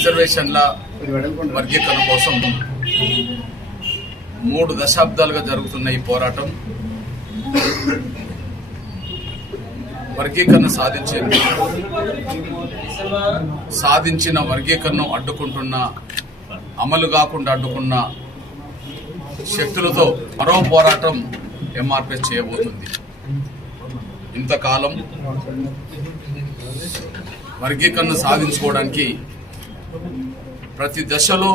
రిజర్వేషన్ల వర్గీకరణ కోసం 3 దశాబ్దాలుగా జరుగుతున్న ఈ పోరాటం వర్గీకరణ సాధించిన వర్గీకరణను అడ్డుకుంటున్న, అమలు కాకుండా అడ్డుకున్న శక్తులతో మరో పోరాటం ఎంఆర్పీఎస్ చేయబోతుంది. ఇంతకాలం వర్గీకరణ సాధించుకోవడానికి ప్రతి దశలో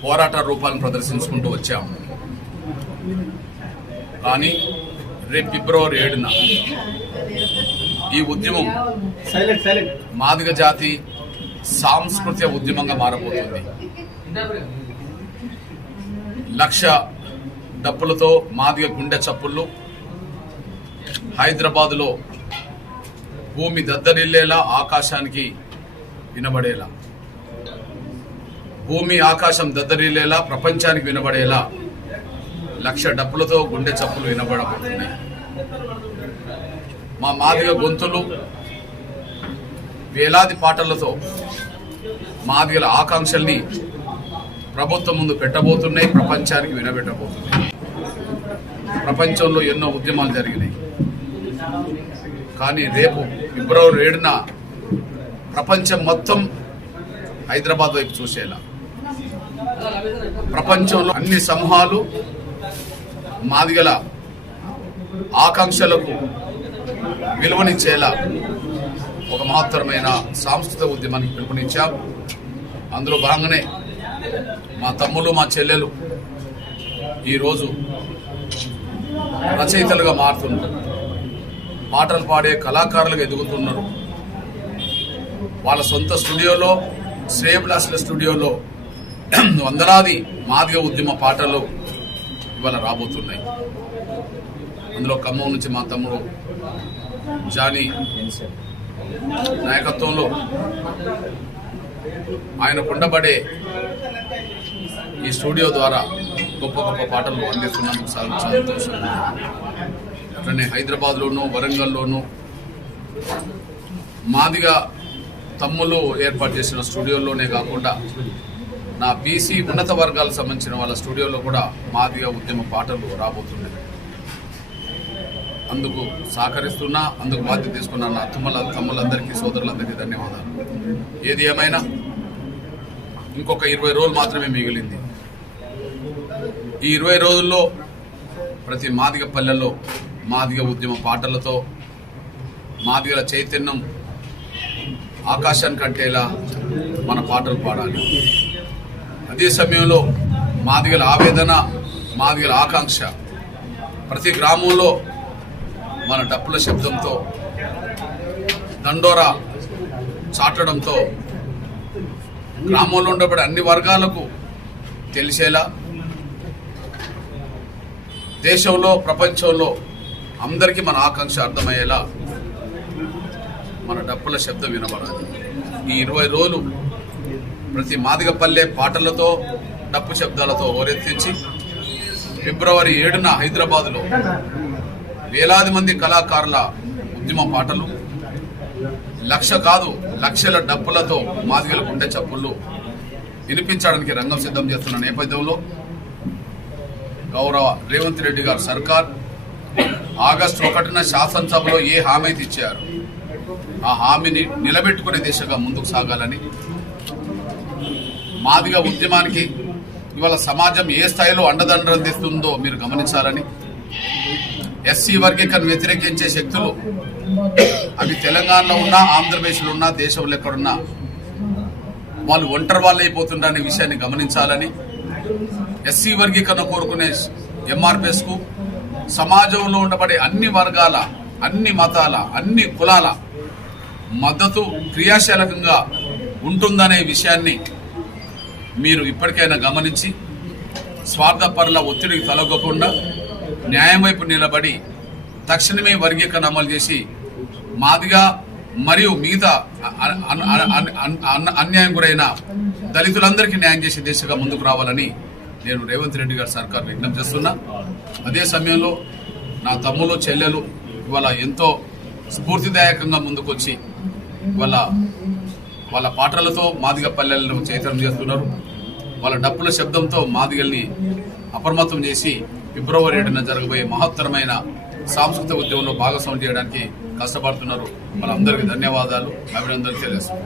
పోరాట రూపాలను ప్రదర్శించుకుంటూ వచ్చాము. కానీ రేపు ఫిబ్రవరి 7న ఈ ఉద్యమం మాదిగ జాతి సాంస్కృతిక ఉద్యమంగా మారబోతుంది. 1,00,000 డప్పులతో మాదిగ గుండె చప్పుళ్ళు హైదరాబాదులో భూమి దద్దరిల్లేలా, ఆకాశానికి వినబడేలా, భూమి ఆకాశం దద్దరిల్లేలా, ప్రపంచానికి వినబడేలా 1,00,000 డప్పులతో గుండె చప్పులు వినబడబోతున్నాయి. మా మాదిగ గొంతులు వేలాది పాటలతో మాదిగల ఆకాంక్షల్ని ప్రభుత్వం ముందు పెట్టబోతున్నాయి, ప్రపంచానికి వినబెట్టబోతున్నాయి. ప్రపంచంలో ఎన్నో ఉద్యమాలు జరిగినాయి. కానీ రేపు ఫిబ్రవరి 7న ప్రపంచం మొత్తం హైదరాబాద్ వైపు చూసేలా, ప్రపంచంలో అన్ని సమూహాలు మాదిగల ఆకాంక్షలకు విలువనిచ్చేలా ఒక మహత్తరమైన సాంస్కృతిక ఉద్యమానికి పిలుపునిచ్చాం. అందులో భాగంగానే మా తమ్ముళ్ళు, మా చెల్లెలు ఈరోజు రచయితలుగా మారుతున్నారు, పాటలు పాడే కళాకారులుగా ఎదుగుతున్నారు. వాళ్ళ సొంత స్టూడియోలో, శ్రేయభిలాషుల స్టూడియోలో వందలాది మాదిగ ఉద్యమ పాటలు ఇవాళ రాబోతున్నాయి. అందులో ఖమ్మం నుంచి మా తమ్ముడు జానీ నాయకత్వంలో ఆయన కుండబడే ఈ స్టూడియో ద్వారా గొప్ప గొప్ప పాటలు అందిస్తున్నందుకు చాలా సంతోషం. అట్లనే హైదరాబాద్లోను, వరంగల్లోను మాదిగ తమ్ములు ఏర్పాటు చేసిన స్టూడియోలోనే కాకుండా నా బీసీ ఉన్నత వర్గాలకు సంబంధించిన వాళ్ళ స్టూడియోలో కూడా మాదిగ ఉద్యమ పాటలు రాబోతున్నాయి. అందుకు సహకరిస్తున్నా, అందుకు బాధ్యత తీసుకున్నా నా తమ్ములందరికీ, సోదరులందరికీ ధన్యవాదాలు. ఏది ఏమైనా ఇంకొక 20 రోజులు మాత్రమే మిగిలింది. ఈ 20 రోజుల్లో ప్రతి మాదిగ పల్లెల్లో మాదిగ ఉద్యమ పాటలతో మాదిగల చైతన్యం ఆకాశానికి అంటేలా మన పాటలు పాడాలి. అదే సమయంలో మాదిగల ఆవేదన, మాదిగల ఆకాంక్ష ప్రతి గ్రామంలో మన డప్పుల శబ్దంతో, దండోరా చాటడంతో గ్రామంలో ఉండబడే అన్ని వర్గాలకు తెలిసేలా, దేశంలో, ప్రపంచంలో అందరికీ మన ఆకాంక్ష అర్థమయ్యేలా మన డప్పుల శబ్దం వినబడాలి. ఈ 20 రోజులు ప్రతి మాదిగ పల్లె పాటలతో, డప్పు శబ్దాలతో హోరెత్తించి ఫిబ్రవరి 7న హైదరాబాద్లో వేలాది మంది కళాకారుల ఉద్యమ పాటలు, 1,00,000 కాదు 1,00,000 డప్పులతో మాదిగల గుండె చప్పుళ్ళు వినిపించడానికి రంగం సిద్ధం చేస్తున్న నేపథ్యంలో గౌరవ రేవంత్ రెడ్డి గారు సర్కార్ ఆగస్టు 1న శాసనసభలో ఏ హామీ ఇచ్చారు, ఆ హామీని నిలబెట్టుకునే దిశగా ముందుకు సాగాలని, మాదిగ ఉద్యమానికి ఇవాళ సమాజం ఏ స్థాయిలో అండదండలు అందిస్తుందో మీరు గమనించాలని, ఎస్సీ వర్గీకరణ వ్యతిరేకించే శక్తులు అవి తెలంగాణలో ఉన్నా, ఆంధ్రప్రదేశ్లో ఉన్నా, దేశంలో ఎక్కడున్నా వాళ్ళు ఒంటరి వాళ్ళు అయిపోతుండనే విషయాన్ని గమనించాలని, ఎస్సీ వర్గీకరణ కోరుకునే ఎంఆర్పీఎస్కు సమాజంలో ఉండబడే అన్ని వర్గాల, అన్ని మతాల, అన్ని కులాల మద్దతు క్రియాశీలకంగా ఉంటుందనే విషయాన్ని మీరు ఇప్పటికైనా గమనించి స్వార్థపరుల ఒత్తిడికి తలొగ్గకుండా న్యాయం వైపు నిలబడి తక్షణమే వర్గీకరణ అమలు చేసి మాదిగా మరియు మిగతా అన్యాయం గురైన దళితులందరికీ న్యాయం చేసే దిశగా ముందుకు రావాలని నేను రేవంత్ రెడ్డి గారి సర్కార్ విజ్ఞప్తి చేస్తున్నా. అదే సమయంలో నా తమ్ములు, చెల్లెలు ఇవాళ ఎంతో స్ఫూర్తిదాయకంగా ముందుకొచ్చి ఇవాళ వాళ్ళ పాటలతో మాదిగ పల్లెలను చైతన్యం చేస్తున్నారు. వాళ్ళ డప్పుల శబ్దంతో మాదిగల్ని అప్రమత్తం చేసి ఫిబ్రవరి 7న జరగబోయే మహత్తరమైన సాంస్కృతిక ఉద్యమంలో భాగస్వామ్యం చేయడానికి కష్టపడుతున్నారు. వాళ్ళందరికీ ధన్యవాదాలు, అభినందనలు తెలియజేస్తున్నారు.